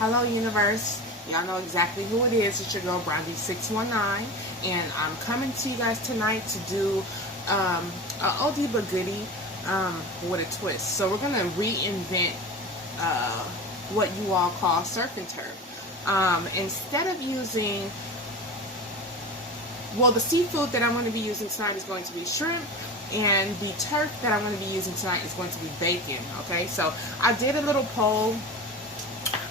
Hello universe, y'all know exactly who it is. It's your girl Brandy 619, and I'm coming to you guys tonight to do a oldie but goodie with a twist. So we're gonna reinvent what you all call surf and turf. Instead of using, well, the seafood that I'm going to be using tonight is going to be shrimp, and the turf that I'm going to be using tonight is going to be bacon. Okay, so I did a little poll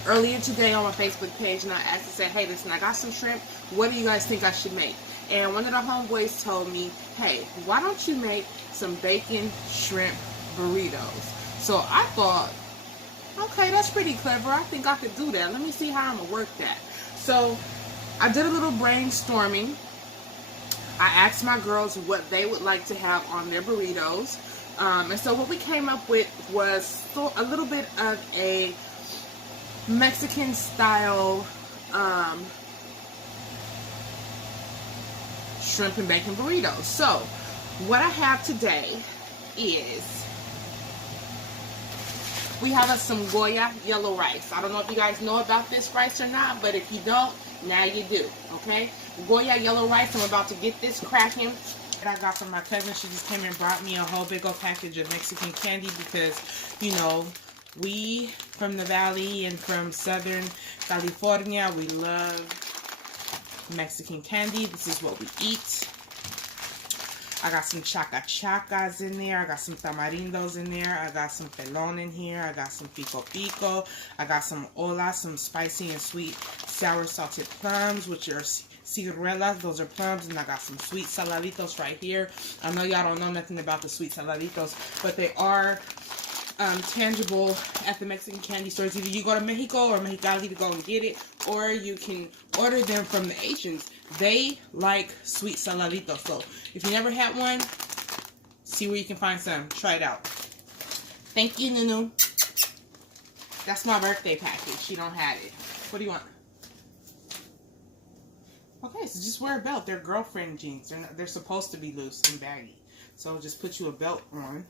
earlier today on my Facebook page, and I asked to say, hey, listen, I got some shrimp. What do you guys think I should make? And one of the homeboys told me, hey, why don't you make some bacon shrimp burritos? So I thought, okay, that's pretty clever. I think I could do that. Let me see how I'm going to work that. So I did a little brainstorming. I asked my girls what they would like to have on their burritos. And so what we came up with was a little bit of a Mexican style shrimp and bacon burritos. So what I have today is we have some Goya Yellow rice. I don't know if you guys know about this rice or not, but if you don't, now you do, okay? Goya Yellow rice. I'm about to get this cracking. I got from my cousin. She just came and brought me a whole big old package of Mexican candy because, you know, we from the valley and from Southern California, we love Mexican candy. This is what we eat. I got some chacas in there. I got some tamarindos in there. I got some pelon in here. I got some pico pico. I got some ola, some spicy and sweet sour salted plums, which are ciruelas. Those are plums. And I got some sweet saladitos right here. I know y'all don't know nothing about the sweet saladitos, but they are tangible at the Mexican candy stores. Either you go to Mexico or Mexicali to go and get it, or you can order them from the Asians. They like sweet saladitos. So if you never had one, see where you can find some. Try it out. Thank you, Nunu. That's my birthday package. She don't have it. What do you want? Okay, so just wear a belt. They're girlfriend jeans. They're supposed to be loose and baggy. So just put you a belt on.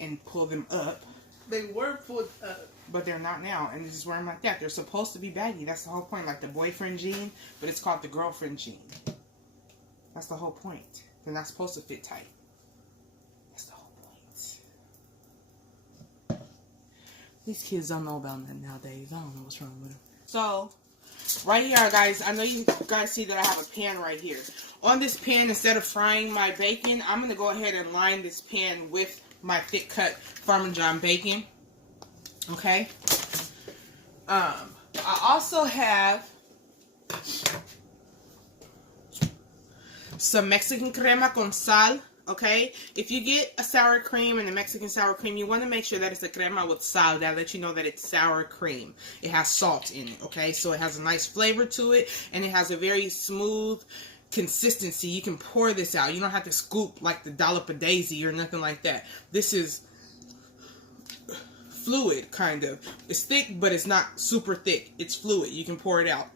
And pull them up. They were pulled up. But they're not now. And just wear them like that. They're supposed to be baggy. That's the whole point. Like the boyfriend jean. But it's called the girlfriend jean. That's the whole point. They're not supposed to fit tight. That's the whole point. These kids don't know about that nowadays. I don't know what's wrong with them. So, right here, guys. I know you guys see that I have a pan right here. On this pan, instead of frying my bacon, I'm going to go ahead and line this pan with my thick cut Parmesan bacon. Okay. I also have some Mexican crema con sal. Okay. If you get a sour cream and a Mexican sour cream, you want to make sure that it's a crema with sal. That lets you know that it's sour cream. It has salt in it. Okay. So it has a nice flavor to it, and it has a very smooth consistency. You can pour this out. You don't have to scoop like the dollop of daisy or nothing like that. This is fluid, kind of. It's thick, but it's not super thick. It's fluid. You can pour it out.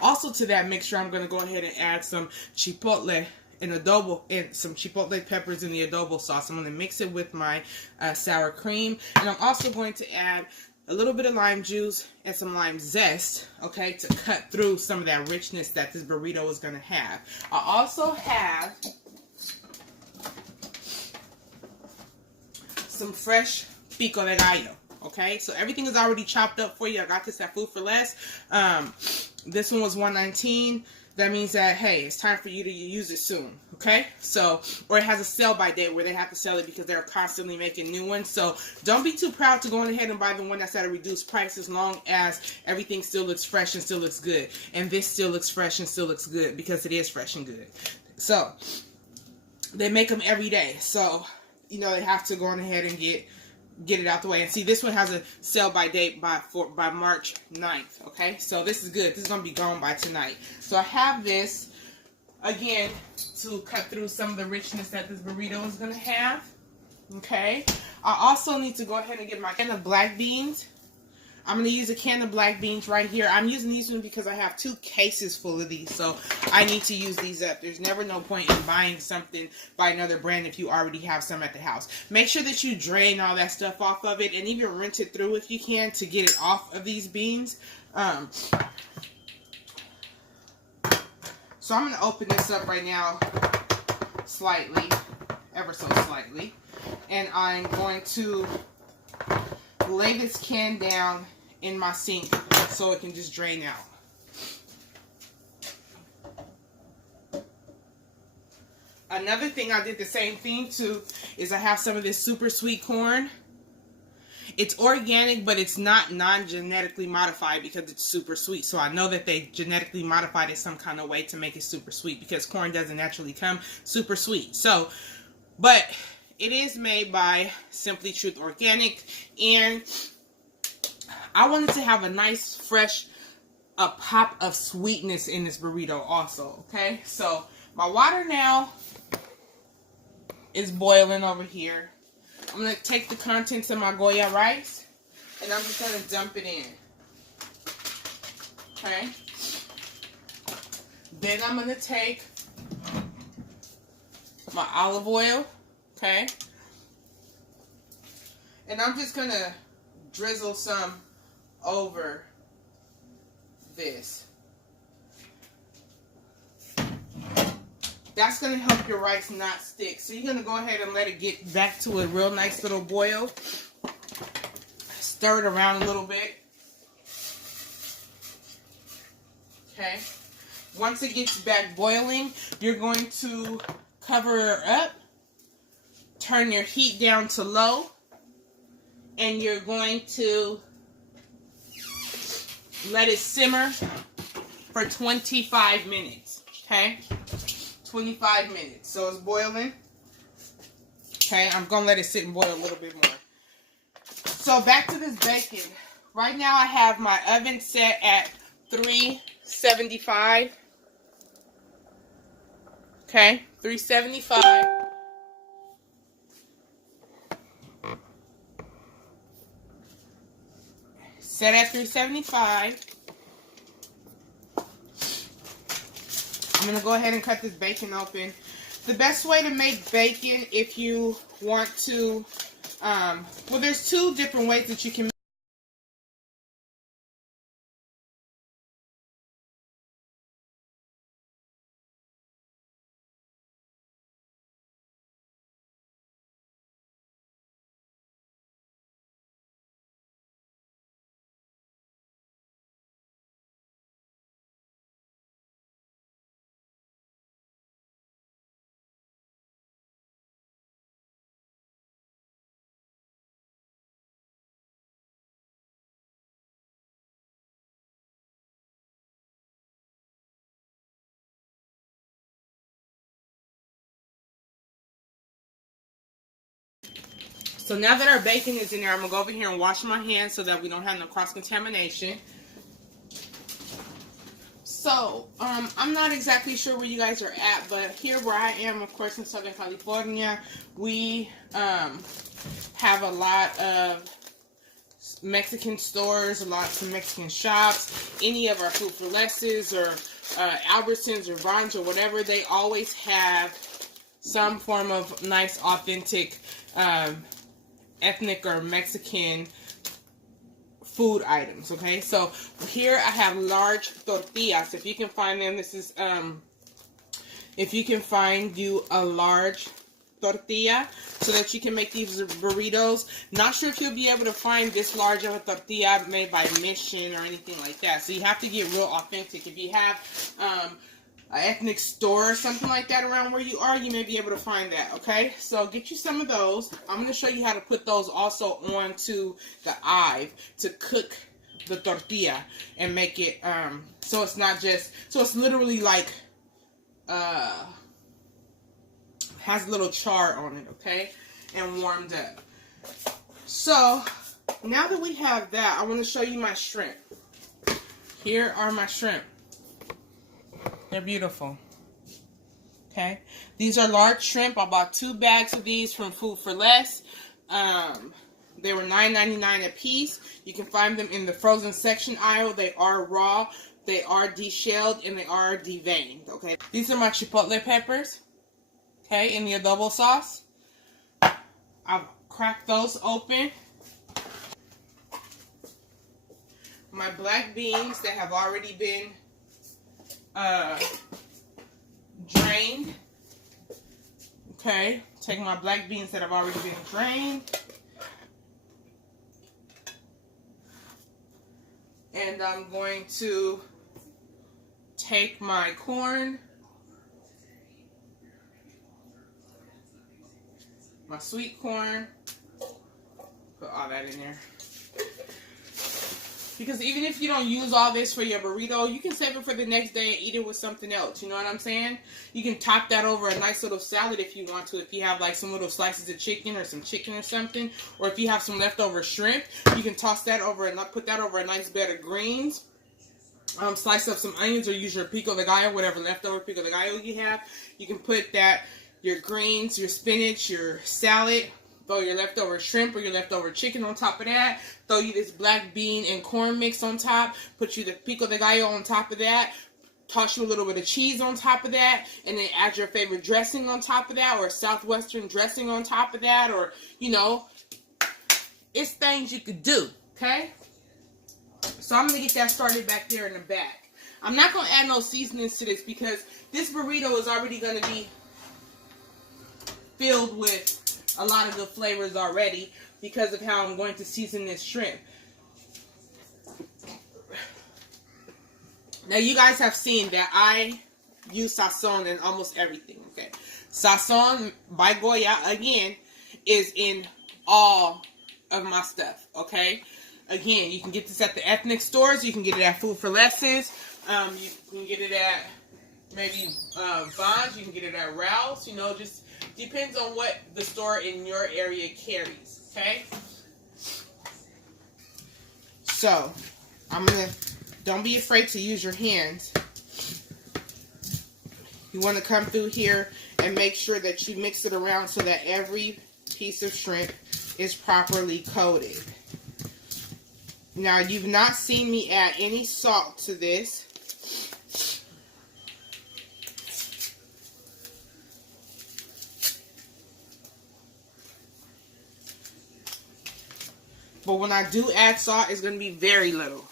Also to that mixture, I'm going to go ahead and add some chipotle and adobo, and some chipotle peppers in the adobo sauce. I'm going to mix it with my sour cream, and I'm also going to add a little bit of lime juice and some lime zest, okay, to cut through some of that richness that this burrito is going to have. I also have some fresh pico de gallo, okay? So everything is already chopped up for you. I got this at Food for Less. This one was $1.19. That means that, hey, it's time for you to use it soon, okay? So, or it has a sell-by date where they have to sell it because they're constantly making new ones. So, don't be too proud to go ahead and buy the one that's at a reduced price, as long as everything still looks fresh and still looks good. And this still looks fresh and still looks good because it is fresh and good. So, they make them every day. So, you know, they have to go on ahead and get it out the way. And see, this one has a sell-by date by March 9th, okay? So this is good. This is going to be gone by tonight. So I have this, again, to cut through some of the richness that this burrito is going to have, okay? I also need to go ahead and get my can of black beans. I'm going to use a can of black beans right here. I'm using these ones because I have 2 cases full of these, so I need to use these up. There's never no point in buying something by another brand if you already have some at the house. Make sure that you drain all that stuff off of it, and even rinse it through if you can to get it off of these beans. So I'm going to open this up right now slightly, ever so slightly, and I'm going to lay this can down in my sink so it can just drain out. Another thing I did the same thing to is I have some of this super sweet corn. It's organic, but it's not non-genetically modified because it's super sweet. So I know that they genetically modified it some kind of way to make it super sweet, because corn doesn't naturally come super sweet. So, but it is made by Simply Truth Organic, and I wanted to have a nice, fresh, a pop of sweetness in this burrito also, okay? So my water now is boiling over here. I'm going to take the contents of my Goya rice, and I'm just going to dump it in, okay? Then I'm going to take my olive oil, okay? And I'm just going to drizzle some over this. That's going to help your rice not stick. So you're going to go ahead and let it get back to a real nice little boil. Stir it around a little bit. Okay. Once it gets back boiling, you're going to cover her up. Turn your heat down to low. And you're going to let it simmer for 25 minutes. Okay. 25 minutes. So it's boiling. Okay, I'm going to let it sit and boil a little bit more. So back to this bacon. Right now I have my oven set at 375. Okay, 375. Set at 375. I'm going to go ahead and cut this bacon open. The best way to make bacon, if you want to, well, there's 2 different ways that you can make. So now that our bacon is in there, I'm going to go over here and wash my hands so that we don't have no cross-contamination. So, I'm not exactly sure where you guys are at, but here where I am, of course, in Southern California, we have a lot of Mexican stores, lots of Mexican shops. Any of our Food for Lesses or Albertsons or Vons or whatever, they always have some form of nice, authentic ethnic or Mexican food items. Okay, so here I have large tortillas. If you can find them, this is if you can find you a large tortilla so that you can make these burritos. Not sure if you'll be able to find this large of a tortilla made by Mission or anything like that, so you have to get real authentic. If you have an ethnic store or something like that around where you are, you may be able to find that. Okay, so get you some of those. I'm going to show you how to put those also onto the Ive to cook the tortilla and make it so it's not just, so it's literally like has a little char on it, okay, and warmed up. So now that we have that, I want to show you my shrimp. Here are my shrimp. They're beautiful. Okay, these are large shrimp. I bought 2 bags of these from Food for Less. They were $9.99 a piece. You can find them in the frozen section aisle. They are raw, they are deshelled, and they are deveined. Okay, these are my chipotle peppers. Okay, in the adobo sauce. I've cracked those open. My black beans that have already been drained. Okay, take my black beans that have already been drained. And I'm going to take my corn, my sweet corn, put all that in there. Because even if you don't use all this for your burrito, you can save it for the next day and eat it with something else. You know what I'm saying? You can top that over a nice little salad if you want to. If you have like some little slices of chicken or some chicken or something. Or if you have some leftover shrimp, you can toss that over and put that over a nice bed of greens. Slice up some onions or use your pico de gallo, whatever leftover pico de gallo you have. You can put that, your greens, your spinach, your salad. Throw your leftover shrimp or your leftover chicken on top of that. Throw you this black bean and corn mix on top. Put you the pico de gallo on top of that. Toss you a little bit of cheese on top of that. And then add your favorite dressing on top of that. Or Southwestern dressing on top of that. Or, you know, it's things you could do. Okay? So I'm going to get that started back there in the back. I'm not going to add no seasonings to this because this burrito is already going to be filled with a lot of the flavors already because of how I'm going to season this shrimp. Now you guys have seen that I use Sazón in almost everything, okay? Sazón by Goya, again, is in all of my stuff, okay? Again, you can get this at the ethnic stores. You can get it at Food for Lesses. You can get it at maybe Vons. You can get it at Ralph's. You know, just depends on what the store in your area carries, okay? So, don't be afraid to use your hands. You want to come through here and make sure that you mix it around so that every piece of shrimp is properly coated. Now, you've not seen me add any salt to this. But when I do add salt, it's going to be very little.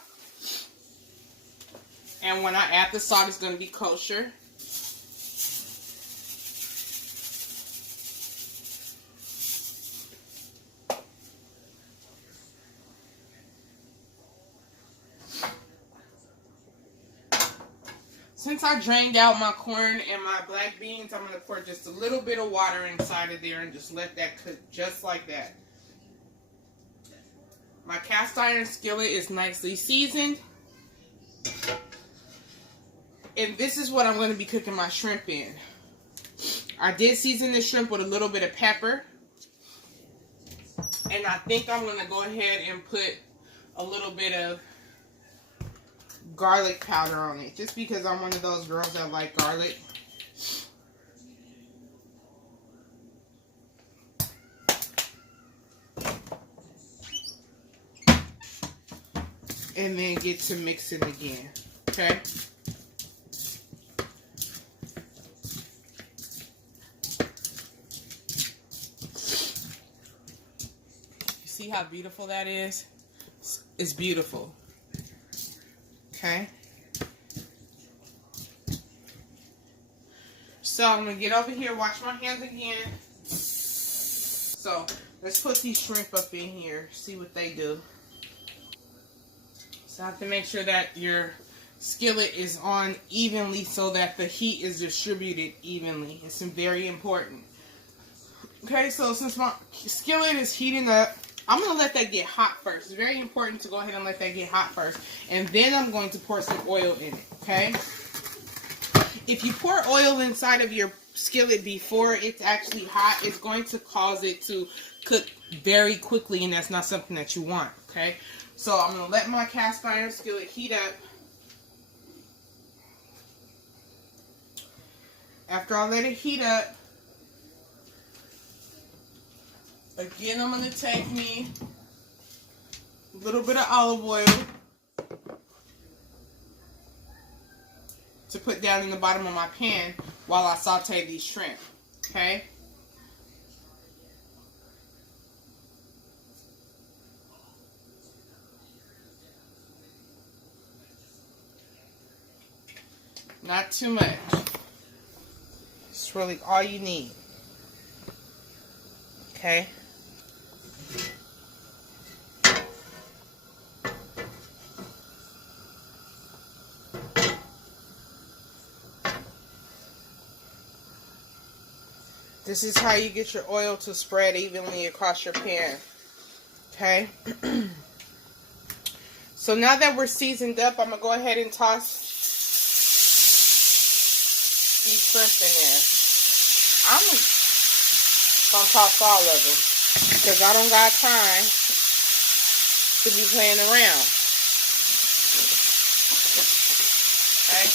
And when I add the salt, it's going to be kosher. Since I drained out my corn and my black beans, I'm going to pour just a little bit of water inside of there and just let that cook just like that. My cast iron skillet is nicely seasoned. And this is what I'm going to be cooking my shrimp in. I did season the shrimp with a little bit of pepper. And I think I'm going to go ahead and put a little bit of garlic powder on it. Just because I'm one of those girls that like garlic. And then get to mix it again. Okay? You see how beautiful that is? It's beautiful. Okay? So I'm going to get over here, wash my hands again. So let's put these shrimp up in here, see what they do. So I have to make sure that your skillet is on evenly so that the heat is distributed evenly. It's very important. Okay, so since my skillet is heating up, I'm going to let that get hot first. It's very important to go ahead and let that get hot first. And then I'm going to pour some oil in it, okay? If you pour oil inside of your skillet before it's actually hot, it's going to cause it to cook very quickly, and that's not something that you want, okay? So I'm going to let my cast iron skillet heat up. After I let it heat up, again, I'm going to take me A little bit of olive oil to put down in the bottom of my pan while I saute these shrimp. Okay? Not too much. It's really all you need. Okay? This is how you get your oil to spread evenly across your pan. Okay? So now that we're seasoned up, I'm going to go ahead and toss these shrimp in there. I'm going to toss all of them because I don't got time to be playing around. Okay?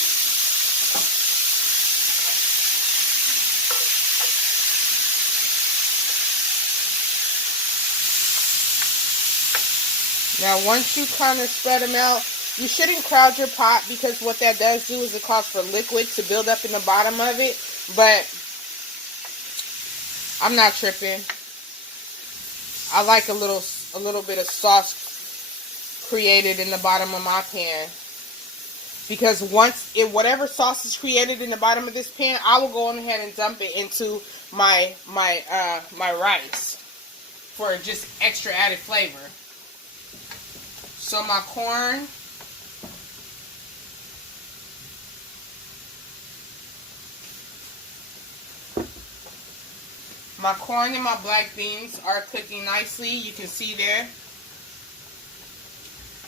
Now, once you kind of spread them out, you shouldn't crowd your pot because what that does do is it causes for liquid to build up in the bottom of it. But I'm not tripping. I like a little bit of sauce created in the bottom of my pan. Because once whatever sauce is created in the bottom of this pan, I will go on ahead and dump it into my rice for just extra added flavor. So my corn, and my black beans are cooking nicely. You can see there.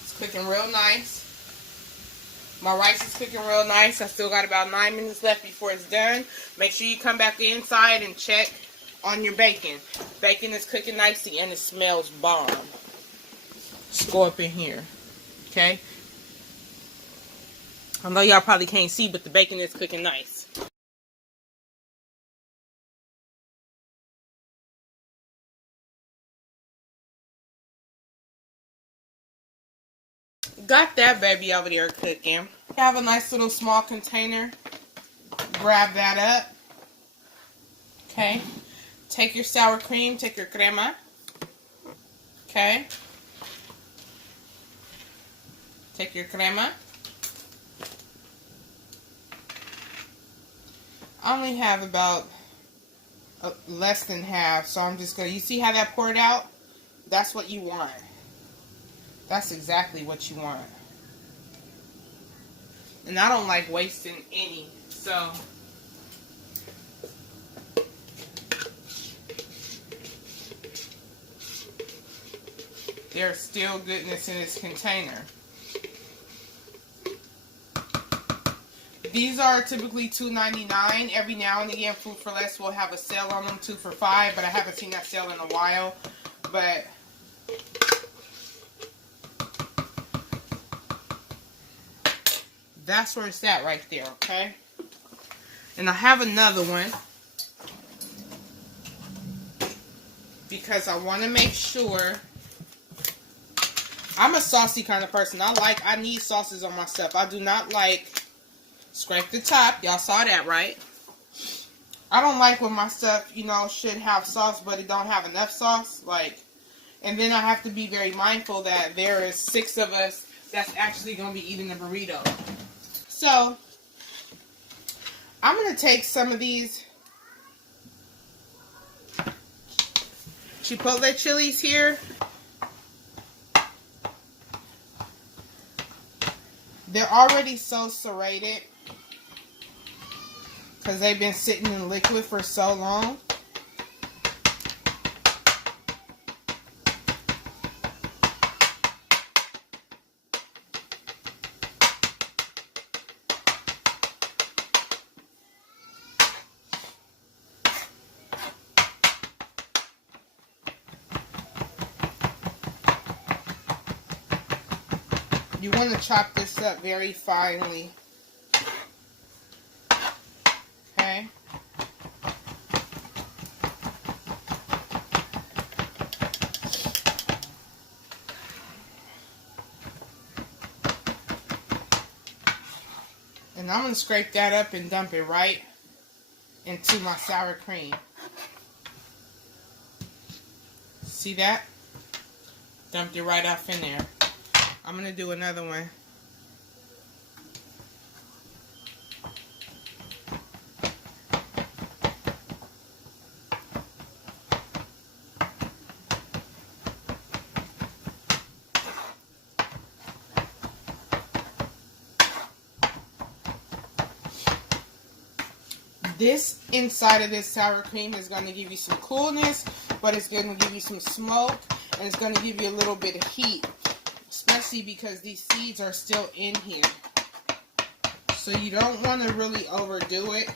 It's cooking real nice. My rice is cooking real nice. I still got about 9 minutes left before it's done. Make sure you come back inside and check on your bacon. Bacon is cooking nicely and it smells bomb. Let's go up in here. Okay? I know y'all probably can't see, but the bacon is cooking nice. Got that baby over there cooking. Have a nice little small container. Grab that up. Okay? Take your sour cream, take your crema. Okay? Take your crema. I only have about less than half, so I'm just going to, you see how that poured out? That's what you want. That's exactly what you want. And I don't like wasting any, so there's still goodness in this container. These are typically $2.99. Every now and again, Food for Less will have a sale on them, 2 for $5, but I haven't seen that sale in a while. But that's where it's at right there, okay? And I have another one because I want to make sure. I'm a saucy kind of person. I need sauces on my stuff. I do not like scrape the top. Y'all saw that, right? I don't like when my stuff, should have sauce, but it don't have enough sauce. And then I have to be very mindful that there is 6 of us that's actually going to be eating a burrito. So, I'm going to take some of these Chipotle chilies here. They're already so serrated because they've been sitting in liquid for so long. You want to chop this up very finely. Okay? I'm going to scrape that up and dump it right into my sour cream. See that? Dumped it right off in there. I'm going to do another one. This inside of this sour cream is going to give you some coolness, but it's going to give you some smoke, and it's going to give you a little bit of heat, especially because these seeds are still in here. So you don't want to really overdo it.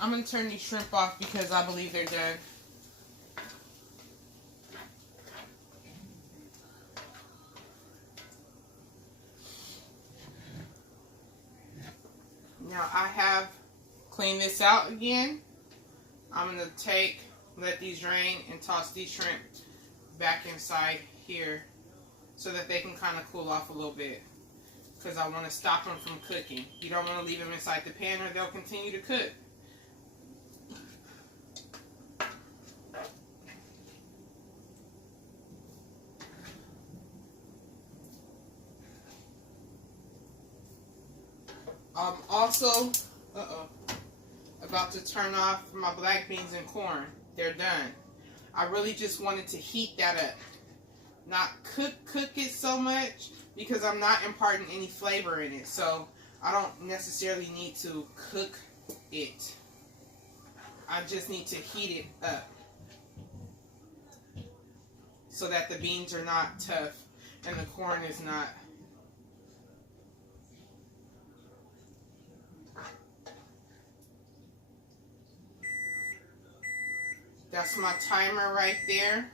I'm going to turn these shrimp off because I believe they're done. Now I have cleaned this out again. I'm going to let these drain and toss these shrimp back inside here so that they can kind of cool off a little bit, because I want to stop them from cooking. You don't want to leave them inside the pan or they'll continue to cook. I'm also about to turn off my black beans and corn. They're done. I really just wanted to heat that up. Not cook it so much, because I'm not imparting any flavor in it. So I don't necessarily need to cook it. I just need to heat it up so that the beans are not tough and the corn is not. That's my timer right there.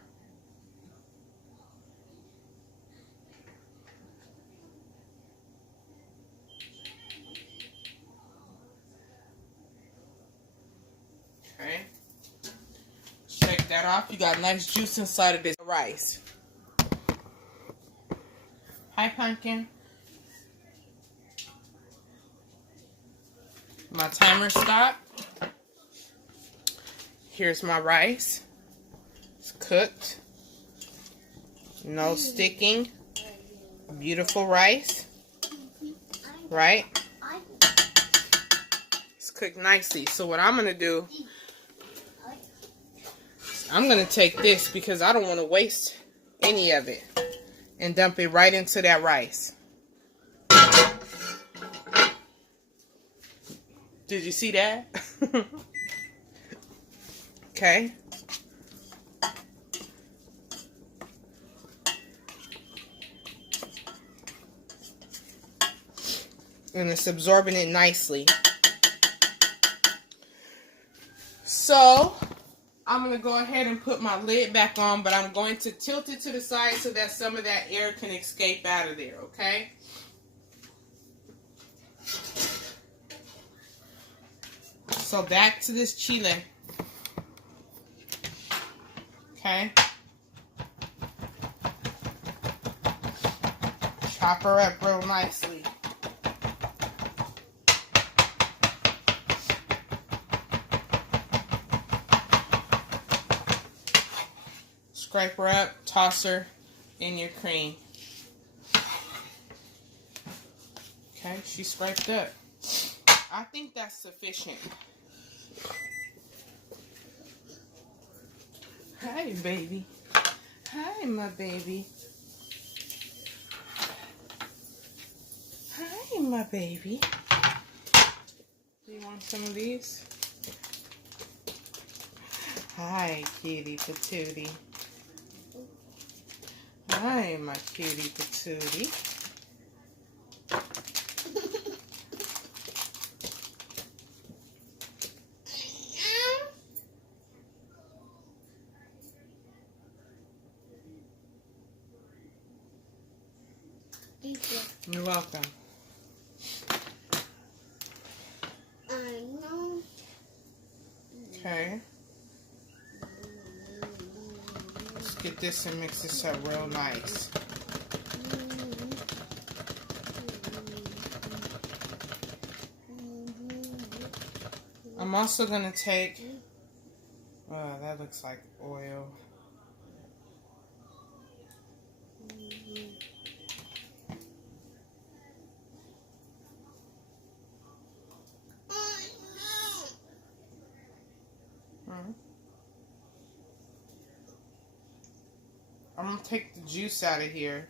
Okay. Shake that off. You got nice juice inside of this rice. Hi, Pumpkin. My timer stopped. Here's my rice. It's cooked. No sticking. Beautiful rice. Right? It's cooked nicely. So what I'm going to do, I'm going to take this, because I don't want to waste any of it, and dump it right into that rice. Did you see that? Okay. And it's absorbing it nicely. So I'm going to go ahead and put my lid back on, but I'm going to tilt it to the side so that some of that air can escape out of there, okay? So back to this chile. Okay. Chop her up real nicely. Scrape her up, toss her in your cream. Okay, she's scraped up. I think that's sufficient. Hi, baby. Hi, my baby. Hi, my baby. Do you want some of these? Hi, kitty patootie. Hi, my cutie patootie. You're welcome. Okay. Let's get this and mix this up real nice. I'm also going to take, that looks like oil. I'm going to take the juice out of here.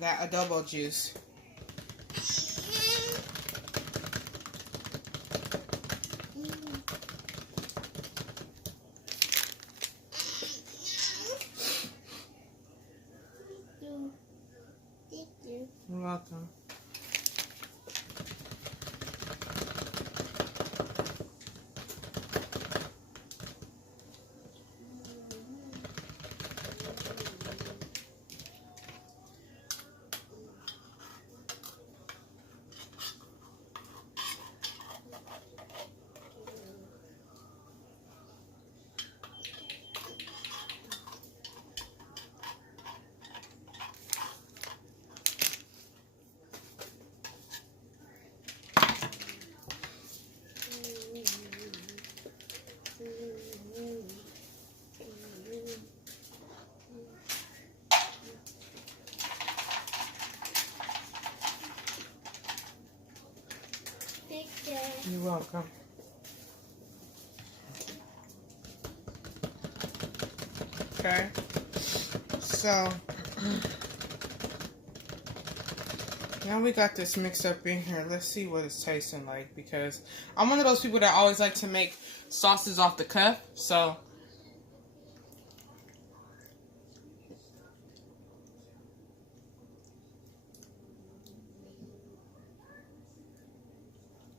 That adobo juice. You're welcome. You're welcome. Okay. So now we got this mixed up in here. Let's see what it's tasting like, because I'm one of those people that always like to make sauces off the cuff. So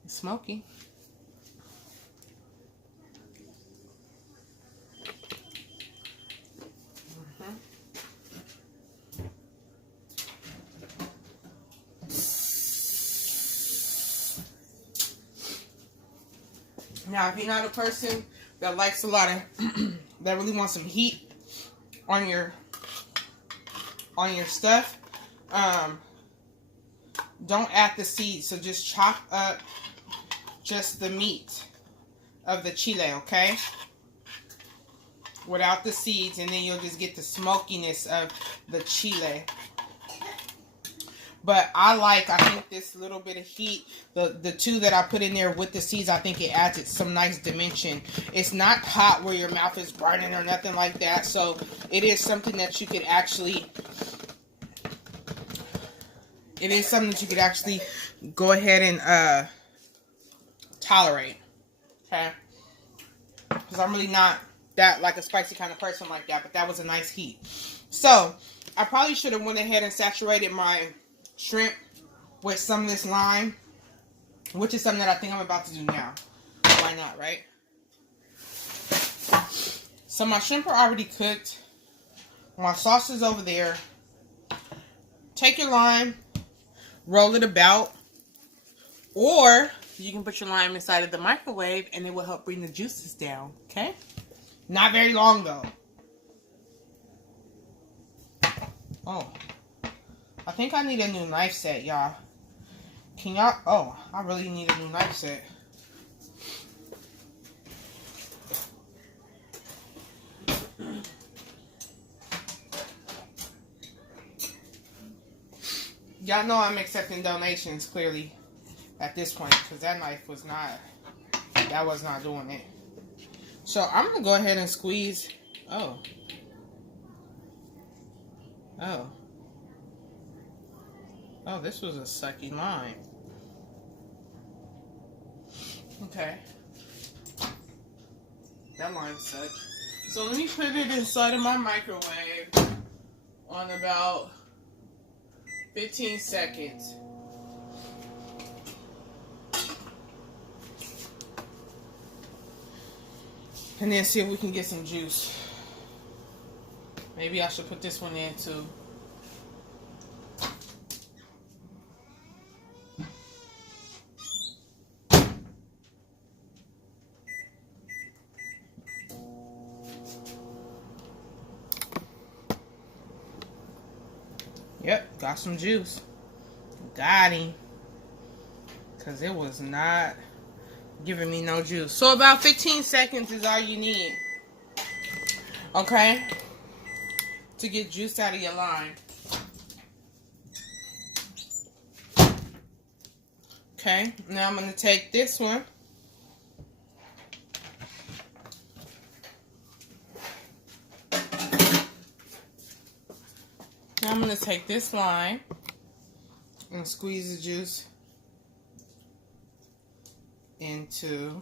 it's smoky. Now, if you're not a person that likes a lot of, that really wants some heat on your stuff, don't add the seeds. So just chop up just the meat of the chile, okay? Without the seeds, and then you'll just get the smokiness of the chile. But I think this little bit of heat, the two that I put in there with the seeds, I think it adds it some nice dimension. It's not hot where your mouth is burning or nothing like that. So it is something that you could actually, go ahead and tolerate. Okay? Because I'm really not that like a spicy kind of person like that, but that was a nice heat. So I probably should have went ahead and saturated my shrimp with some of this lime, which is something that I think I'm about to do now. Why not, right? So my shrimp are already cooked. My sauce is over there. Take your lime, roll it about, or you can put your lime inside of the microwave and it will help bring the juices down, okay? Not very long though. Oh. I think I need a new knife set, y'all. Can y'all... Oh, I really need a new knife set. Y'all know I'm accepting donations, clearly, at this point. Because that knife was not... That was not doing it. So, I'm going to go ahead and squeeze... Oh. Oh. Oh, this was a sucky lime. Okay. That lime sucked. So let me put it inside of my microwave on about 15 seconds. And then see if we can get some juice. Maybe I should put this one in too. Yep, got some juice. Got him. Because it was not giving me no juice. So about 15 seconds is all you need. Okay? To get juice out of your lime. Okay, now I'm going to take this one. Now I'm going to take this lime and squeeze the juice into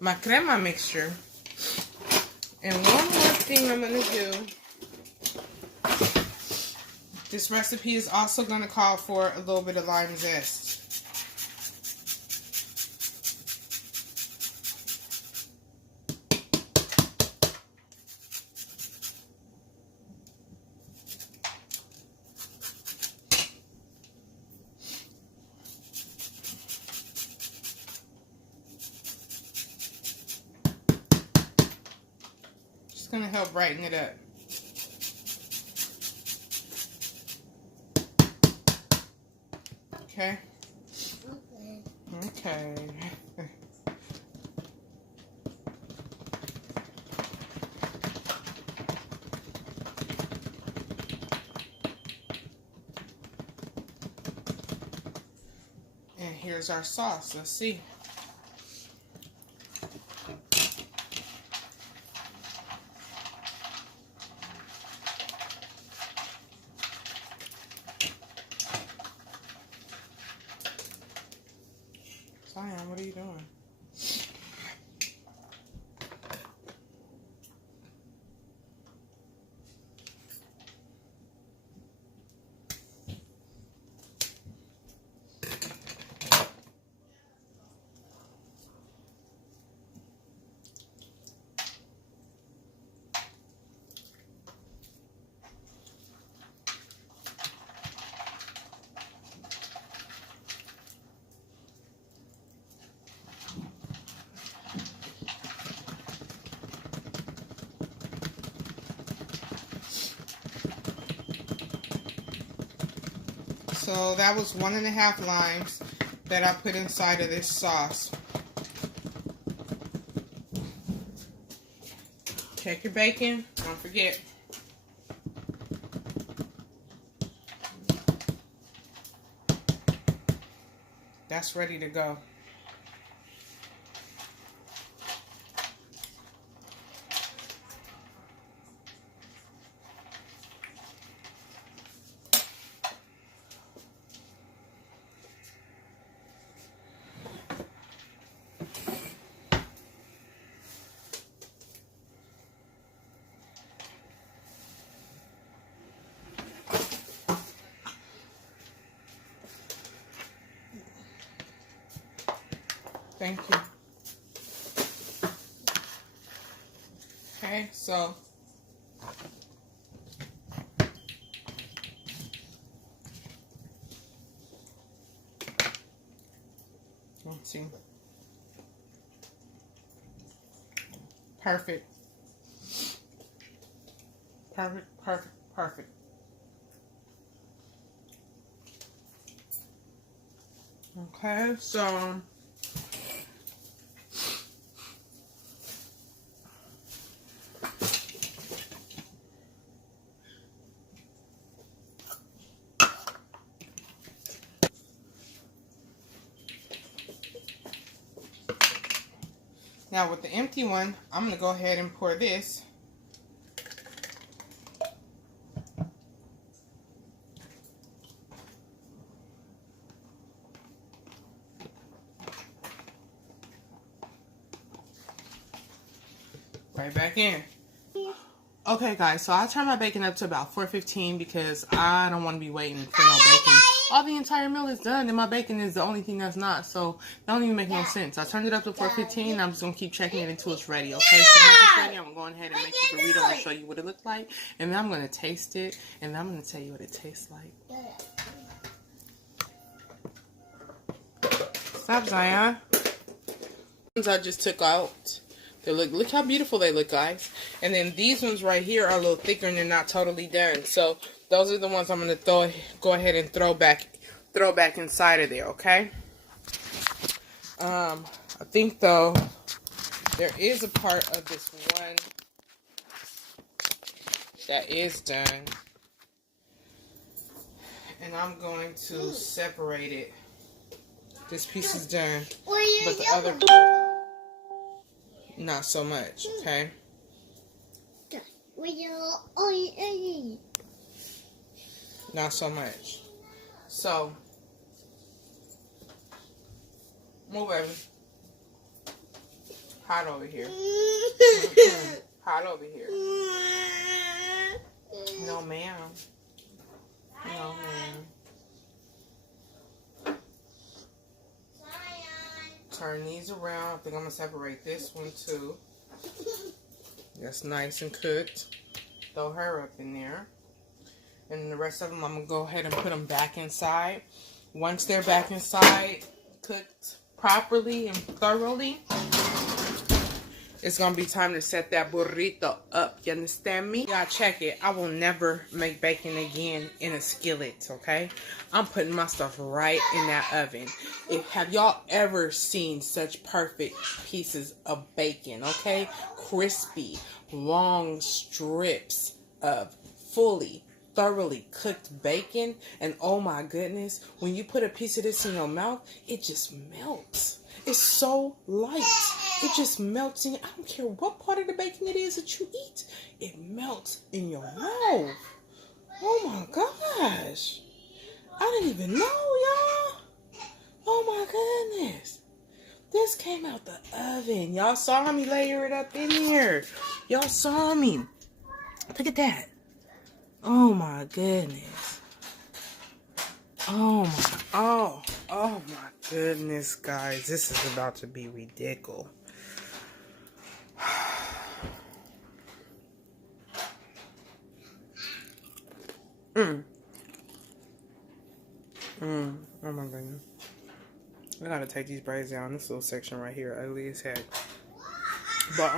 my crema mixture. And one more thing I'm going to do. This recipe is also going to call for a little bit of lime zest. Just going to help brighten it up. Okay. Okay. And here's our sauce. Let's see. Zion, what are you doing? So that was 1.5 limes that I put inside of this sauce. Check your bacon. Don't forget. That's ready to go. Thank you. Okay, so let's see. Perfect. Perfect, perfect, perfect. Okay, so now with the empty one, I'm going to go ahead and pour this. Right back in. Okay guys, so I turned my bacon up to about 4:15 because I don't want to be waiting for no bacon. All the entire meal is done and my bacon is the only thing that's not, so that don't even make no sense. I turned it up to 4:15 and I'm just going to keep checking it until it's ready, okay? So once it's ready, I'm going to go ahead and make the burrito and show you what it looks like. And then I'm going to taste it and then I'm going to tell you what it tastes like. Stop, Zion. I just took out. They look how beautiful they look, guys. And then these ones right here are a little thicker and they're not totally done. So Those are the ones I'm going to go ahead and throw back inside of there, okay? I think, though, there is a part of this one that is done. And I'm going to separate it. This piece is done. But the other part, not so much, okay? Not so much. So, move over. Hot over here. Hot over here. No, ma'am. No, ma'am. Turn these around. I think I'm going to separate this one too. That's nice and cooked. Throw her up in there. And the rest of them, I'm going to go ahead and put them back inside. Once they're back inside, cooked properly and thoroughly, it's going to be time to set that burrito up. You understand me? Y'all check it. I will never make bacon again in a skillet, okay? I'm putting my stuff right in that oven. Have y'all ever seen such perfect pieces of bacon, okay? Crispy, long strips of fully, thoroughly cooked bacon. And oh my goodness, when you put a piece of this in your mouth, it just melts. It's so light. It just melts in. I don't care what part of the bacon it is that you eat. It melts in your mouth. Oh my gosh. I didn't even know, y'all. Oh my goodness. This came out the oven. Y'all saw me layer it up in here. Y'all saw me. Look at that. Oh my goodness. Oh my goodness, guys. This is about to be ridiculous. Oh my goodness. I gotta take these braids down. This little section right here, ugly as heck. But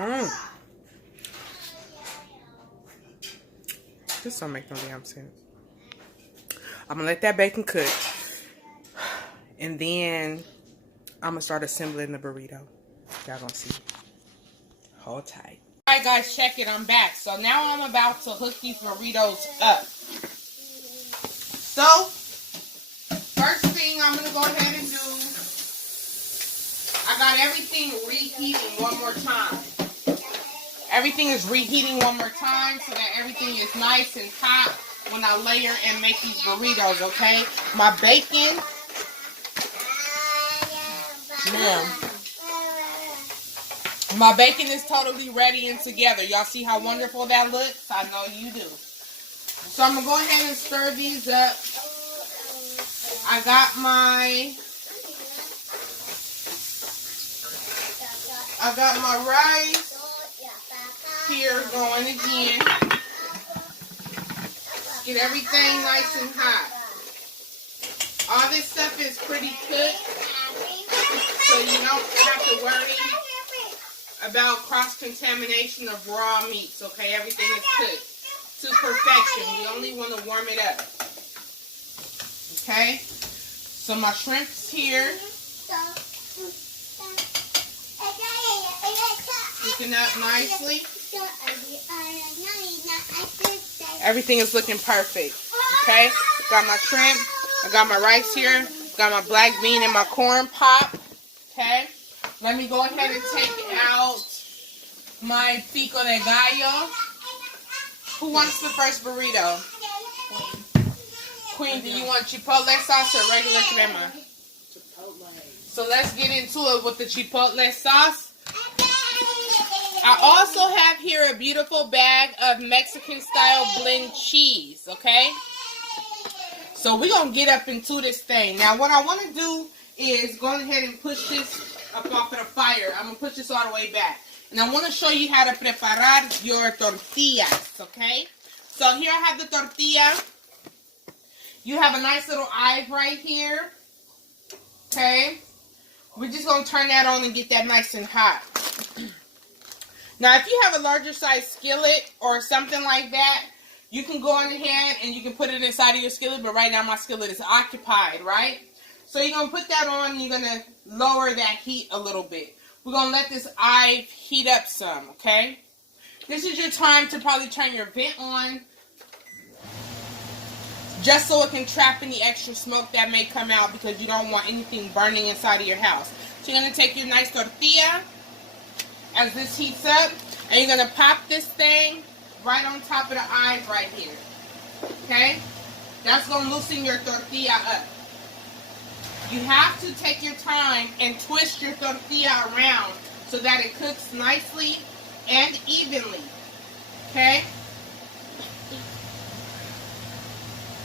this don't make no damn sense. I'm gonna let that bacon cook, and then I'm gonna start assembling the burrito. Y'all gonna see. Hold tight. Alright guys, check it, I'm back. So now I'm about to hook these burritos up. So, first thing I'm gonna go ahead and do, I got everything reheating one more time. Everything is reheating one more time so that everything is nice and hot when I layer and make these burritos, okay? My bacon, my bacon is totally ready and together. Y'all see how wonderful that looks? I know you do. So I'm going to go ahead and stir these up. I got my rice here going again. Get everything nice and hot. All this stuff is pretty cooked, so you don't have to worry about cross-contamination of raw meats, okay? Everything is cooked to perfection. We only want to warm it up. Okay? So my shrimp's here. Cooking up nicely. Everything is looking perfect. Okay? Got my shrimp. I got my rice here. Got my black bean and my corn pop. Okay? Let me go ahead and take out my pico de gallo. Who wants the first burrito? Queen, do you want chipotle sauce or regular crema? Chipotle. So let's get into it with the chipotle sauce. I also have here a beautiful bag of Mexican style blend cheese, okay? So we're going to get up into this thing. Now what I want to do is go ahead and push this up off of the fire. I'm going to push this all the way back. And I want to show you how to preparar your tortillas, okay? So here I have the tortilla. You have a nice little eye right here, okay? We're just going to turn that on and get that nice and hot. Now, if you have a larger size skillet or something like that, You can go on ahead and you can put it inside of your skillet, but right now my skillet is occupied, right? So you're going to put that on and you're going to lower that heat a little bit. We're going to let this eye heat up some, okay? This is your time to probably turn your vent on just so it can trap any extra smoke that may come out because you don't want anything burning inside of your house. So you're going to take your nice tortilla as this heats up and you're going to pop this thing right on top of the eyes right here. Okay? That's going to loosen your tortilla up. You have to take your time and twist your tortilla around so that it cooks nicely and evenly. Okay?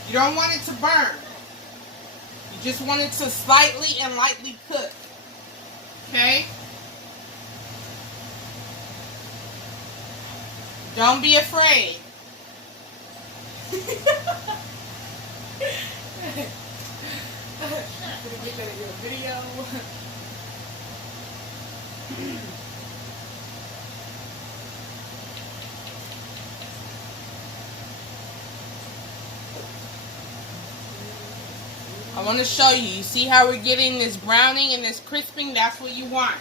You don't want it to burn. You just want it to slightly and lightly cook. Okay? Don't be afraid. Video. I want to show you. You see how we're getting this browning and this crisping? That's what you want.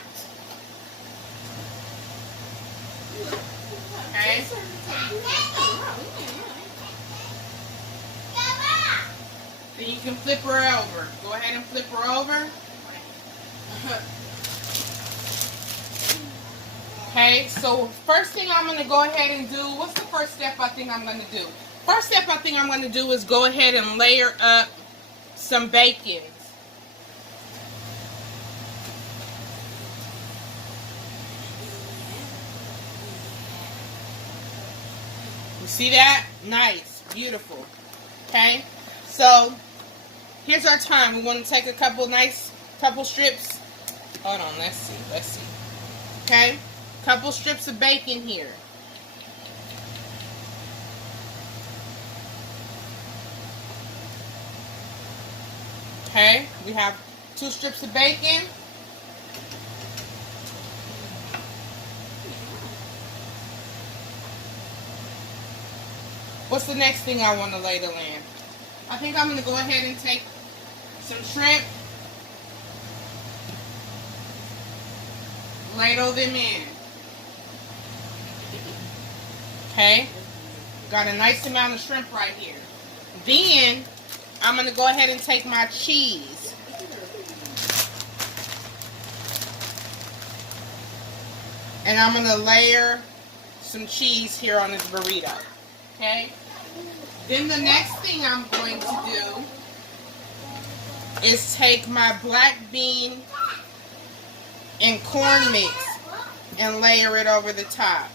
Okay? Then you can flip her over. Go ahead and flip her over. Okay, so first thing I'm going to go ahead and do, what's the first step I think I'm going to do? First step I think I'm going to do is go ahead and layer up some bacon. You see that? Nice. Beautiful. Okay, so here's our time. We want to take a couple strips. Hold on, let's see. Okay, couple strips of bacon here. Okay, we have 2 strips of bacon. What's the next thing I want to ladle in? I think I'm going to go ahead and take some shrimp, ladle them in. Okay, got a nice amount of shrimp right here. Then I'm going to go ahead and take my cheese. And I'm going to layer some cheese here on this burrito. Okay? Then the next thing I'm going to do is take my black bean and corn mix and layer it over the top.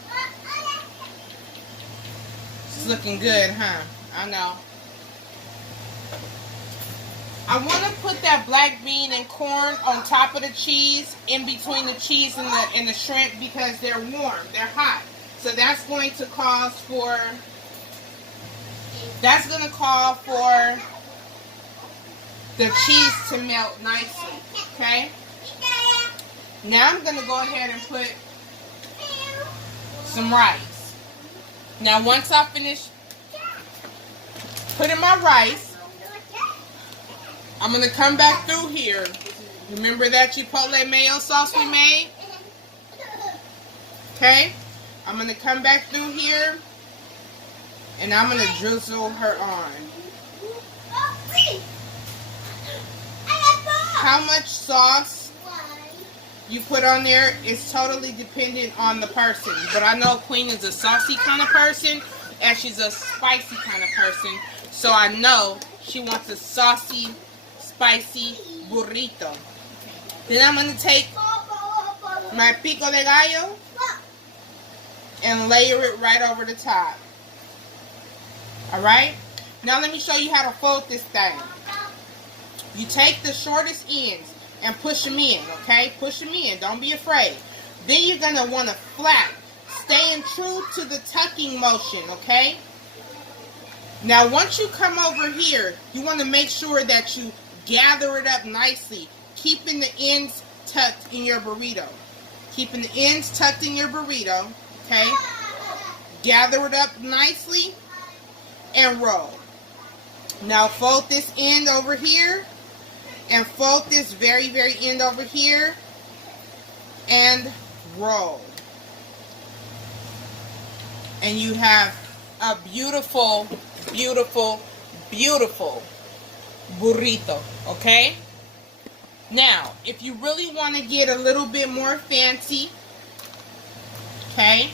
It's looking good, huh? I know. I want to put that black bean and corn on top of the cheese, in between the cheese and the shrimp, because they're warm, they're hot. So that's going to call for the cheese to melt nicely. Okay? Now I'm going to go ahead and put some rice. Now once I finish putting my rice, I'm going to come back through here. Remember that Chipotle mayo sauce we made? Okay? I'm going to come back through here and I'm going to drizzle her on. How much sauce you put on there is totally dependent on the person. But I know Queen is a saucy kind of person and she's a spicy kind of person. So I know she wants a saucy, spicy burrito. Then I'm going to take my pico de gallo and layer it right over the top. Alright? Now let me show you how to fold this thing. You take the shortest ends and push them in, okay? Push them in. Don't be afraid. Then you're going to want to flap, staying true to the tucking motion, okay? Now once you come over here, you want to make sure that you gather it up nicely, keeping the ends tucked in your burrito. Keeping the ends tucked in your burrito, okay? Gather it up nicely and roll. Now fold this end over here and fold this very, very end over here and roll. And you have a beautiful, beautiful, beautiful burrito, okay? Now, if you really want to get a little bit more fancy, okay,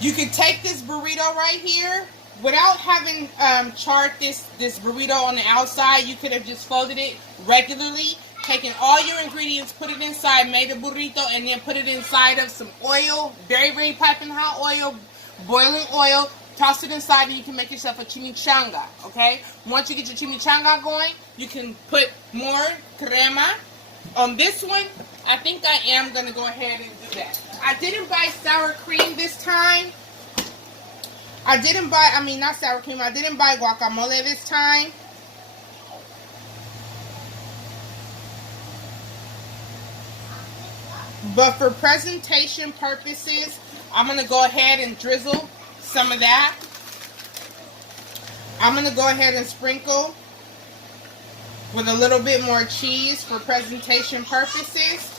you can take this burrito right here without having charred this burrito on the outside. You could have just folded it regularly, taken all your ingredients, put it inside, made a burrito, and then put it inside of some oil, very, very piping hot oil, boiling oil. Toss it inside and you can make yourself a chimichanga, okay? Once you get your chimichanga going, you can put more crema. On this one, I think I am going to go ahead and do that. I didn't buy sour cream this time. I didn't buy guacamole this time. But for presentation purposes, I'm going to go ahead and drizzle some of that. I'm going to go ahead and sprinkle with a little bit more cheese for presentation purposes.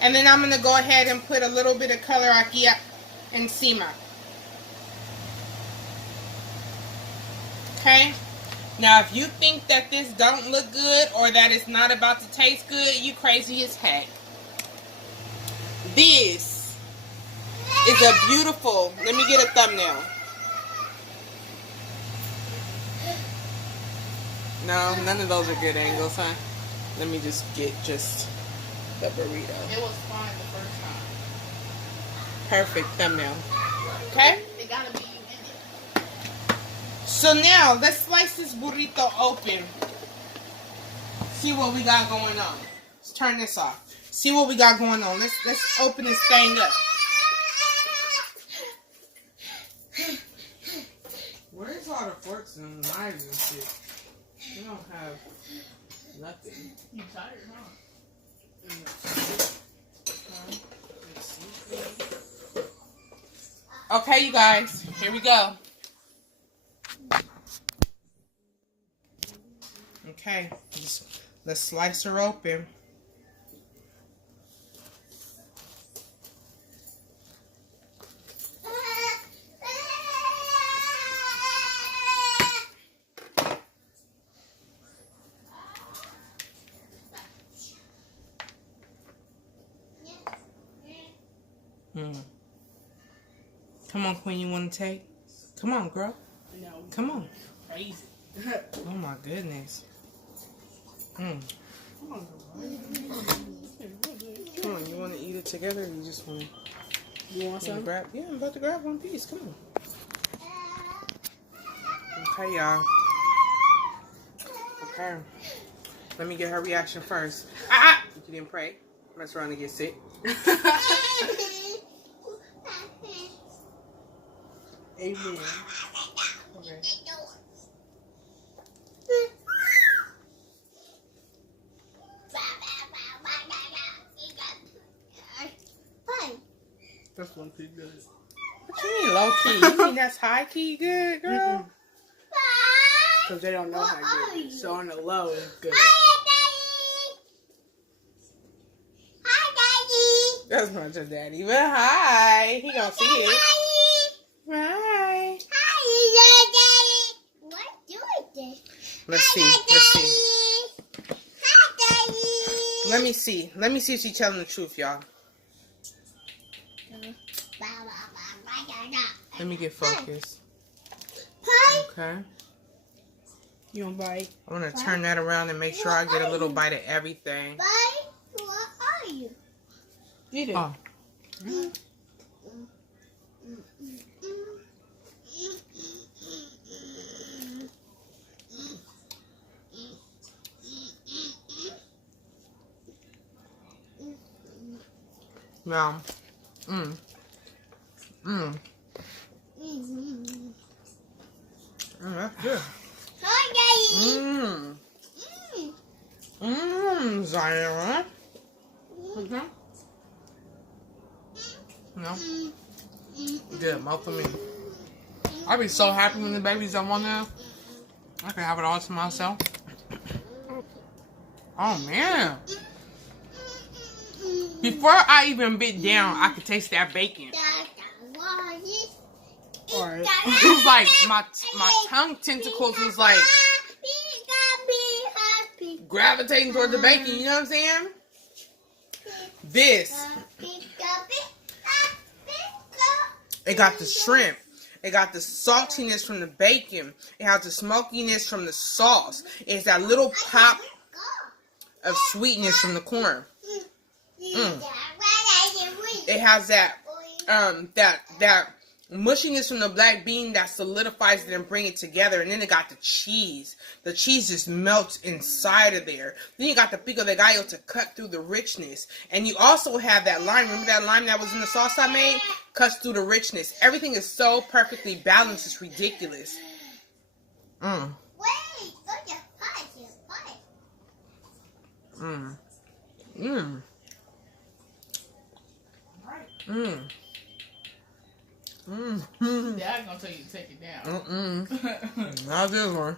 And then I'm going to go ahead and put a little bit of color aquí encima. Okay? Now, if you think that this don't look good or that it's not about to taste good, you crazy as heck. This is a beautiful, let me get a thumbnail. No, none of those are good angles, huh? Let me just get the burrito. It was fine the first time. Perfect thumbnail. Okay? It gotta be in it. So now, let's slice this burrito open. See what we got going on. Let's turn this off. See what we got going on. Let's open this thing up. Where's all the forks and knives and shit? We don't have nothing. You tired, huh? Okay, you guys, here we go. Okay, let's slice her open. Come on, Queen, you want to take? Come on, girl. No. Come on. Crazy. Oh, my goodness. Come on, you want to eat it together or you just want to? You want some? Grab? Yeah, I'm about to grab one piece. Come on. Okay, y'all. Okay. Let me get her reaction first. You didn't pray. Mess around and get sick. Amen. Okay. That's one thing good. What you mean low key? You mean that's high key good, girl? Because they don't know how good. So on the low is good. That's not your daddy, but hi. He gonna see it. Hi. Let's see. Let me see if she's telling the truth, y'all. Let me get focused. Okay. You want to bite? I'm gonna turn that around and make sure I get a little bite of everything. What are you? Eat it. Oh. Now, that's good. Zara. No. Good, more for me. I be so happy when the babies don't want to. I can have it all to myself. Oh man. Before I even bit down, I could taste that bacon. Alright. It was like my tongue tentacles was like gravitating towards the bacon, you know what I'm saying? This, it got the shrimp. It got the saltiness from the bacon. It has the smokiness from the sauce. It's that little pop of sweetness from the corn. It has that that mushiness from the black bean that solidifies it and bring it together. And then it got the cheese. The cheese just melts inside of there. Then you got the pico de gallo to cut through the richness. And you also have that lime. Remember that lime that was in the sauce I made? Cuts through the richness. Everything is so perfectly balanced. It's ridiculous. Mm. Mm. Mm. Mm. Mm. Dad's gonna tell you to take it down. Not this one.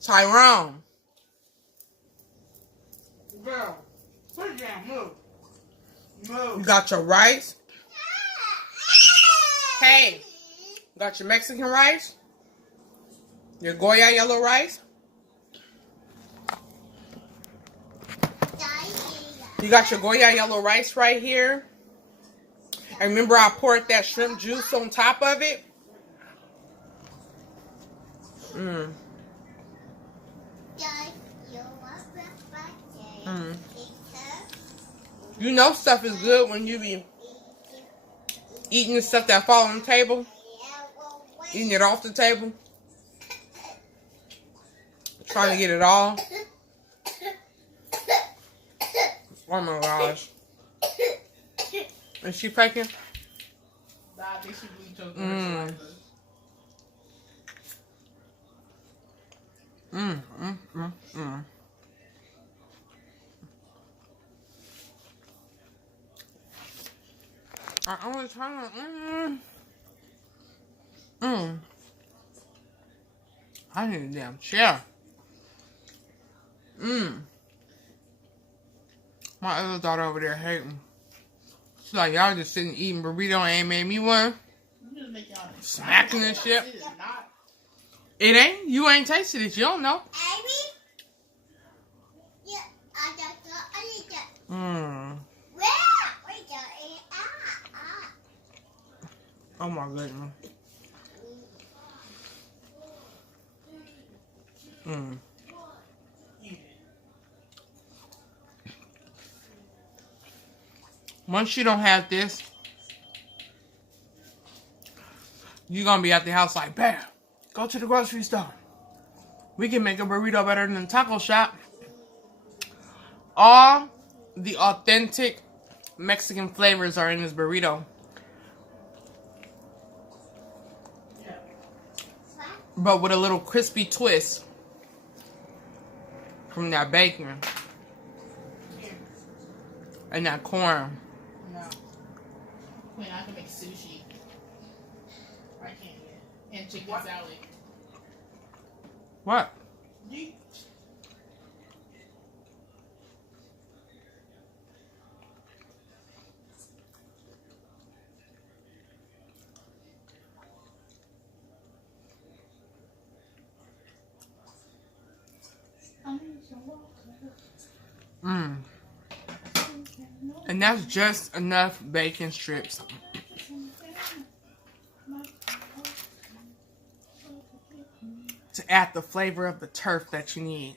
Tyrone. Girl, put it down. Move. Move. You got your rice. Hey. You got your Mexican rice. Your Goya yellow rice. You got your Goya yellow rice right here. And remember I poured that shrimp juice on top of it? Mm. Mm. You know stuff is good when you be eating the stuff that fall on the table. Eating it off the table. Trying to get it all. Oh my gosh. Is she faking? Nah, I think she really chose the I was trying to. I need a damn chair. My other daughter over there hating. She's like, y'all just sitting eating burrito and ain't made me one. Smacking and shit. It ain't. You ain't tasted it. You don't know. Oh my goodness. Once you don't have this, you're gonna be at the house like, bam, go to the grocery store. We can make a burrito better than the taco shop. All the authentic Mexican flavors are in this burrito. But with a little crispy twist from that bacon and that corn. No. Queen, I can make sushi. I can't yet. And chicken salad. What? And that's just enough bacon strips to add the flavor of the turf that you need.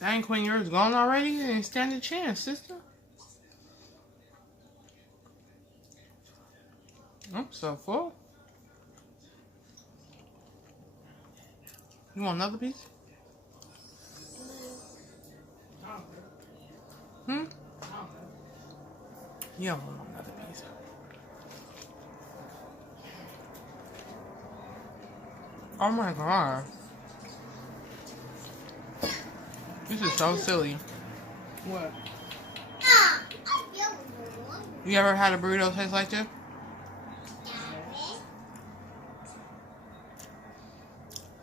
Dang, Queen, yours gone already? You didn't stand a chance, sister. I'm so full. You want another piece? You don't want another piece. Oh my god. This is so silly. What? You ever had a burrito taste like this?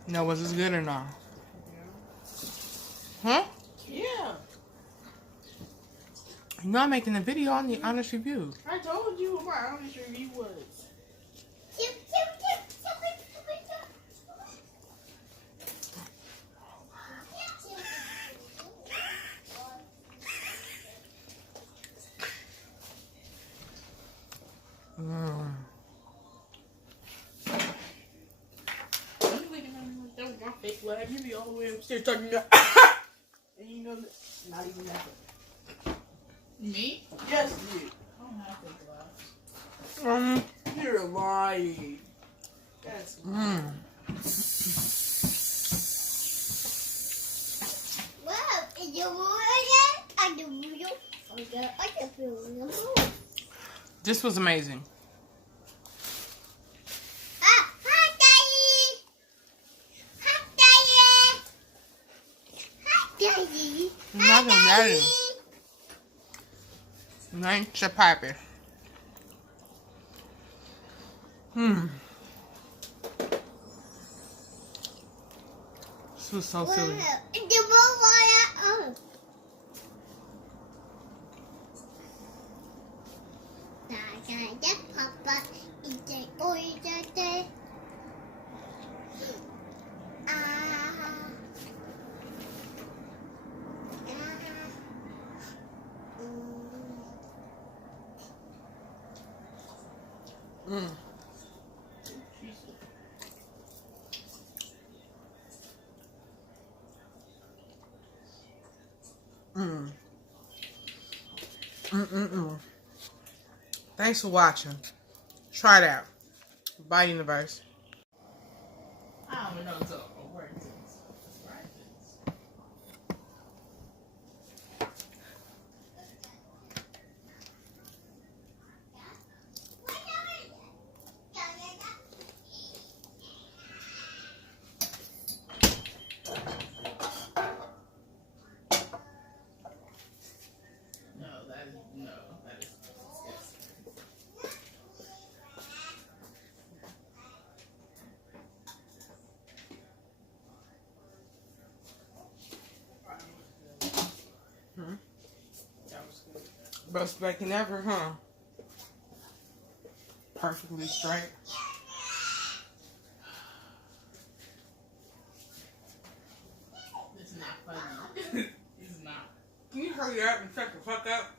No, was this good or not? Huh? Yeah. You're not making a video on the honest review. I told you what my honest review was. Mm. That was my fake laugh. You be all the way upstairs talking to and you know that. Not even that. Me? Yes, you. I don't have fake laughs. You're lying. That's This was amazing. Nothing better. Nice chapati. This was so silly. Thanks for watching. Try it out. Bye, Universe. I don't know so where it is. That is disgusting. Best bacon ever, huh? Perfectly straight. It's not funny. It's not. Can you hurry up and shut the fuck up?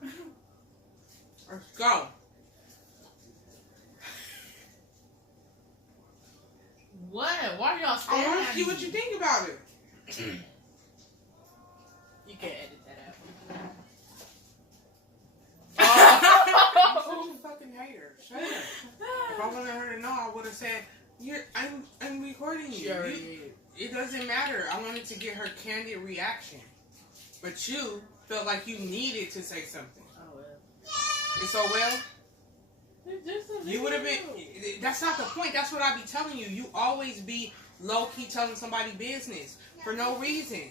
Let's go. What? Why are y'all I staring want at to see me? what you think about it. You can edit that out. You're such a fucking hater. Shut up. If I wanted her to know, I would have said, I'm recording you. She already did. It doesn't matter. I wanted to get her candid reaction. But you felt like you needed to say something. Oh well. It's so well. It's just a You would have been. video. That's not the point. That's what I be telling you. You always be low key telling somebody business for no reason.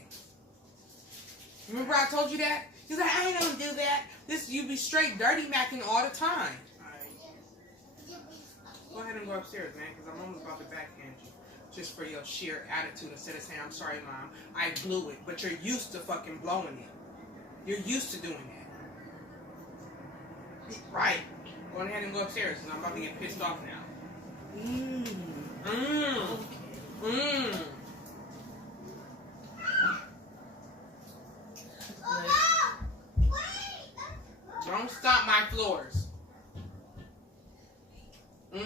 Remember I told you that? He's like, I don't do that. This you be straight dirty macking all the time. Go ahead and go upstairs, man, because I'm almost about to backhand you. Just for your sheer attitude instead of saying, I'm sorry, Mom, I blew it. But you're used to fucking blowing it. You're used to doing that. Right. Go ahead and go upstairs, because I'm about to get pissed off now. Don't stop my floors.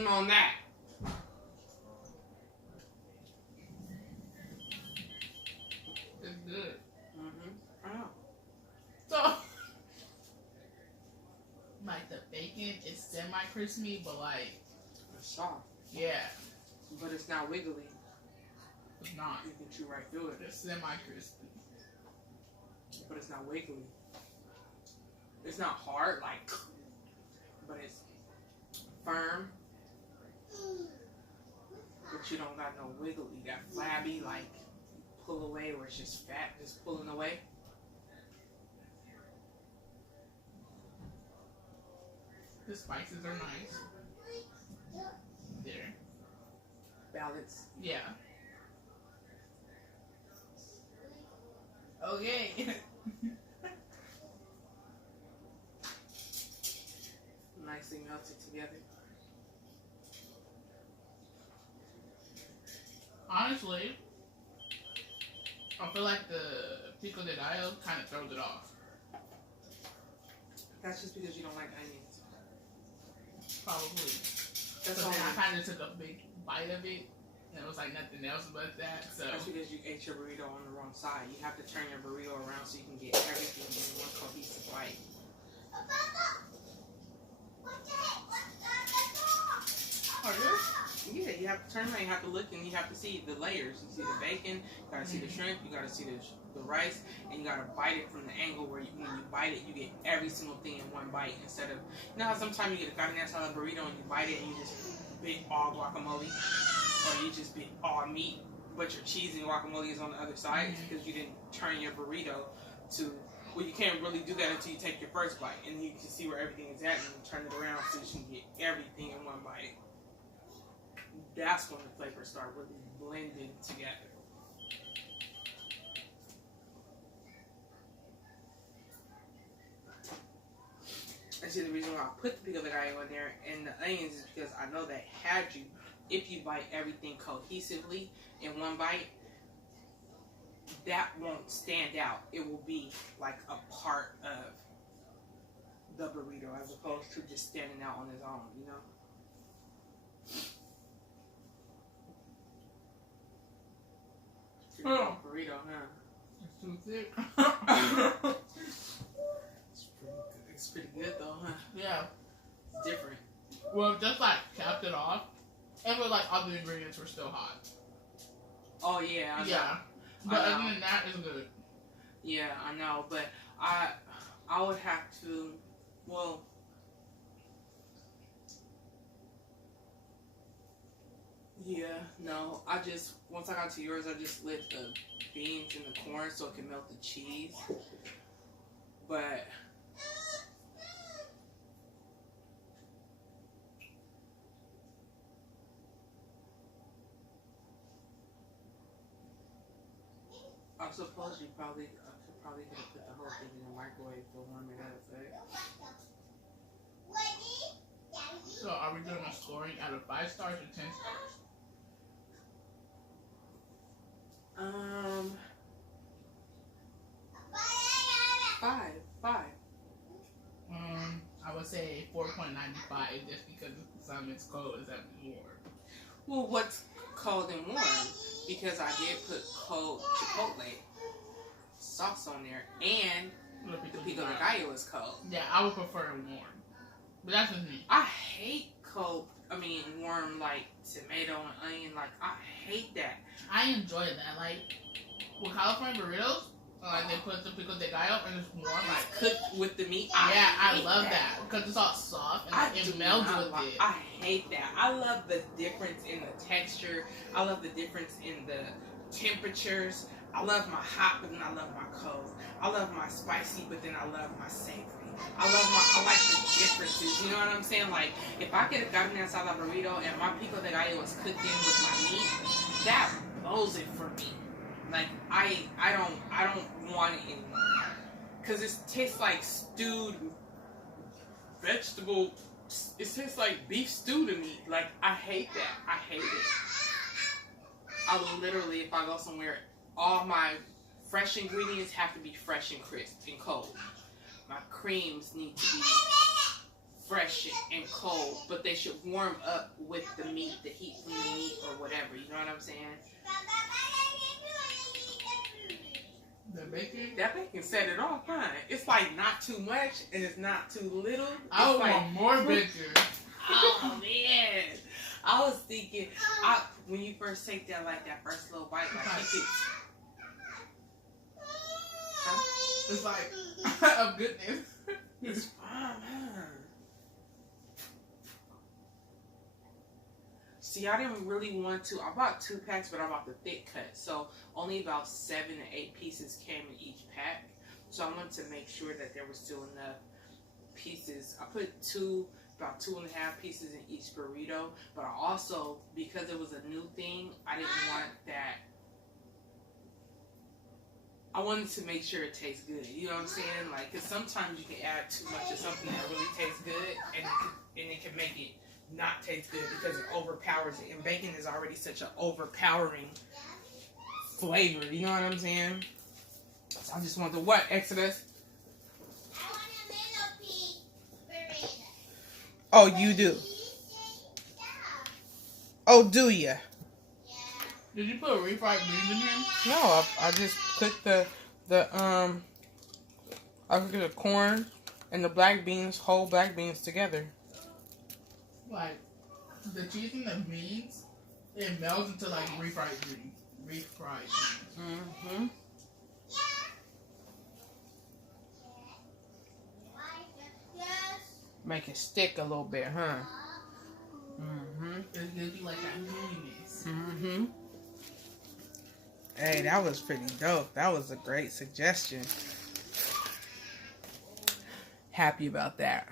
On that. It's good. I know. So, like the bacon is semi-crispy, but like, It's soft, yeah, but it's not wiggly. it's not. You can chew right through it, It's semi-crispy. but it's not wiggly. It's not hard, like, but it's firm. But you don't got no wiggle. You got flabby, like pull away, where it's just fat, just pulling away. The spices are nice. There. Balance. Yeah. Okay. Nicely melted together. Honestly, I feel like the pico de gallo kind of throws it off. That's just because you don't like onions. Probably. That's So all. then I kind of took a big bite of it, and it was like nothing else but that. So That's because you ate your burrito on the wrong side. You have to turn your burrito around so you can get everything in one cohesive bite. are you? Yeah, you have to turn around, you have to look, and you have to see the layers. You see the bacon, you gotta see the shrimp, you gotta see the rice, and you gotta bite it from the angle where when you bite it, you get every single thing in one bite instead of, you know how sometimes you get a carne asada burrito and you bite it and you just bit all guacamole, or you just bit all meat, but your cheese and guacamole is on the other side because you didn't turn your burrito to, well, you can't really do that until you take your first bite, and you can see where everything is at, and you turn it around so you can get everything in one bite. That's when the flavors start really blending together. And see, the reason why I put the pico de gallo in there and the onions is because I know that if you bite everything cohesively in one bite, that won't stand out. It will be like a part of the burrito as opposed to just standing out on its own, you know? Oh. Burrito, huh? It's too thick. It's pretty good though, huh? Yeah. It's different. Well, just like capped it off, and with like all the ingredients were still hot. Oh yeah, I know. Yeah. But other than that, it's good. Yeah, I know, but I would have to, well, yeah, no, once I got to yours, I just lit the beans and the corn so it can melt the cheese, but I suppose I could probably have put the whole thing in the microwave to warm it up, right? So are we doing a scoring out of 5 stars or 10 stars? 5. I would say 4.95 just because the sun is cold is that warm. Well, what's cold and warm? Because I did put cold chipotle sauce on there, and the pico de gallo is cold. Yeah, I would prefer it warm. But that's just me. I hate warm, like tomato and onion. Like, I hate that. I enjoy that. Like, with California burritos, like they put the pico de gallo and it's warm, like Cooked with the meat. I love that because it's all soft and like, it melds with it. I hate that. I love the difference in the texture. I love the difference in the temperatures. I love my hot, but then I love my cold. I love my spicy, but then I love my savory. I like the differences. You know what I'm saying? Like, if I get a carne asada burrito and my pico de gallo is cooked in with my meat, that blows it for me. Like, I don't want it anymore. Cause it tastes like stewed vegetable. It tastes like beef stew to me. Like, I hate that. I hate it. I will literally, if I go somewhere, all my fresh ingredients have to be fresh and crisp and cold. My creams need to be fresh and cold, but they should warm up with the meat, the heat from the meat or whatever. You know what I'm saying? The bacon? That bacon set it off, huh? It's like not too much and it's not too little. I It's want more bacon. Oh man. I was thinking, when you first take that first little bite, like you could. Huh? It's like, of goodness. It's fine, huh? See, I didn't really want to. I bought 2 packs, but I bought the thick cut. So only about 7 to 8 pieces came in each pack. So I wanted to make sure that there was still enough pieces. I put about 2.5 pieces in each burrito. But I also, because it was a new thing, I didn't want that. I wanted to make sure it tastes good. You know what I'm saying? Like, because sometimes you can add too much of something that really tastes good, and it can make it not taste good because it overpowers it. And bacon is already such an overpowering flavor. You know what I'm saying? So I just want the what, Exodus? I want a millipede burrito. Oh, you do. Oh, do ya? Yeah. Did you put refried beans in here? No, I just cooked I cooked the corn and the black beans, whole black beans together. Like, the cheese and the beans, it melts into like refried beans. Refried beans. Mm-hmm. Yes. Make it stick a little bit, huh? Mm-hmm. It gives you like that gooiness. Mm-hmm. Hey, that was pretty dope. That was a great suggestion. Happy about that.